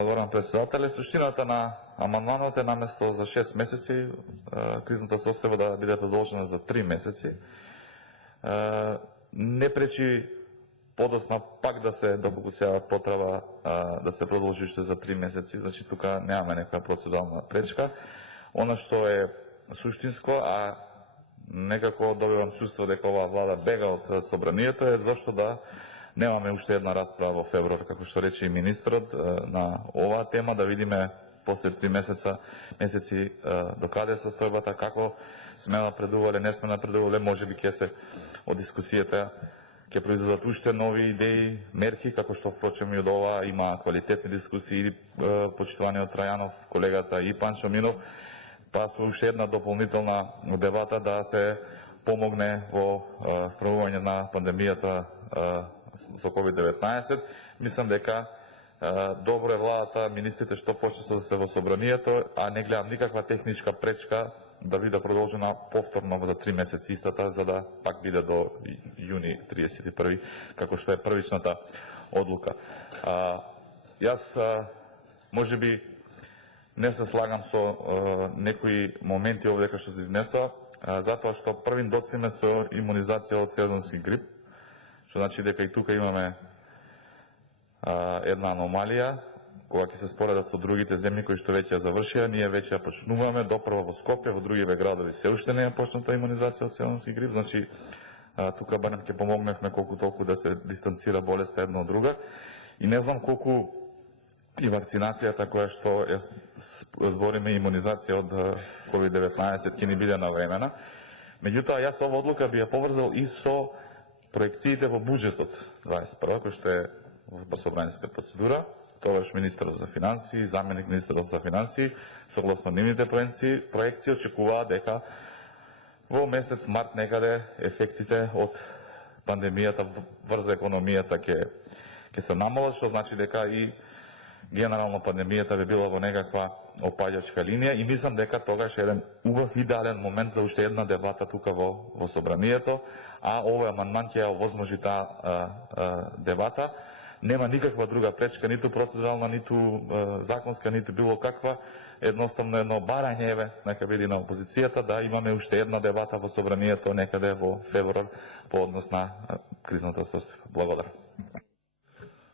Благодарам, председателе. Суштината на амандманот е наместо за 6 месеци, кризната состојба да биде продолжена за 3 месеци. Не пречи подосна пак да се допука потреба да се продолжи уште за 3 месеци, значи тука немаме некоја процедурална пречка. Она што е суштинско, а некако добивам чувство дека оваа влада бега од собранието, е зашто да немаме уште една расправа во февруар, како што рече и министрот, на оваа тема, да видиме после 3 месеци докаде е состојбата, како сме напредувале, не сме напредувале, можеби ќе се од дискусијата ќе произведат уште нови идеи, мерки, како што впрочем и од ова има квалитетни дискусии, почитуваниот Трајанов, колегата и Панчо Минов, па со уште една дополнителна дебата да се помогне во справување на пандемијата со COVID-19. Мислам дека добро е владата, министрите што почесто да се во собранието, а не гледам никаква техничка пречка да биде продолжена повторно за 3 месеци истата, за да пак биде до јуни 31, како што е првичната одлука. Јас можеби не се слагам со некои моменти овде што се изнесоа, затоа што првин доцнеме со имунизација од сезонски грип, што значи дека и тука имаме една аномалија, кога ќе се споредат со другите земји кои што веќе ја завршија, ние веќе ја почнуваме, допрва во Скопје, во другиве градови се уште не е почната имунизација од сезонски грип, значи тука барем ќе помогневме колку толку да се дистанцира болеста една од друга. И не знам колку и вакцинацијата која што збориме имунизација од COVID-19 ќе ни биде навремена. Меѓутоа, јас ова одлука би ја поврзал и со проекциите во буџетот 21 кој што е во собраниска процедура. Тогаш министерот за финансии, заменик министерот за финансии, согласно нивните проекции очекуваат дека во месец март некаде ефектите од пандемијата врз економијата ќе се намалат, што значи дека и генерално пандемијата би била во некаква опаѓачка линија, и мислам дека тогаш е еден убав идеален момент за уште една дебата тука во собранието, а овој амандман ќе ја овозможи таа дебата. Нема никаква друга пречка, ниту процедурална, ниту законска, ниту било каква. Едноставно едно барање, еве, нека биде на опозицијата, да имаме уште една дебата во собранието некаде во февруар по однос на кризната состојба. Благодарам.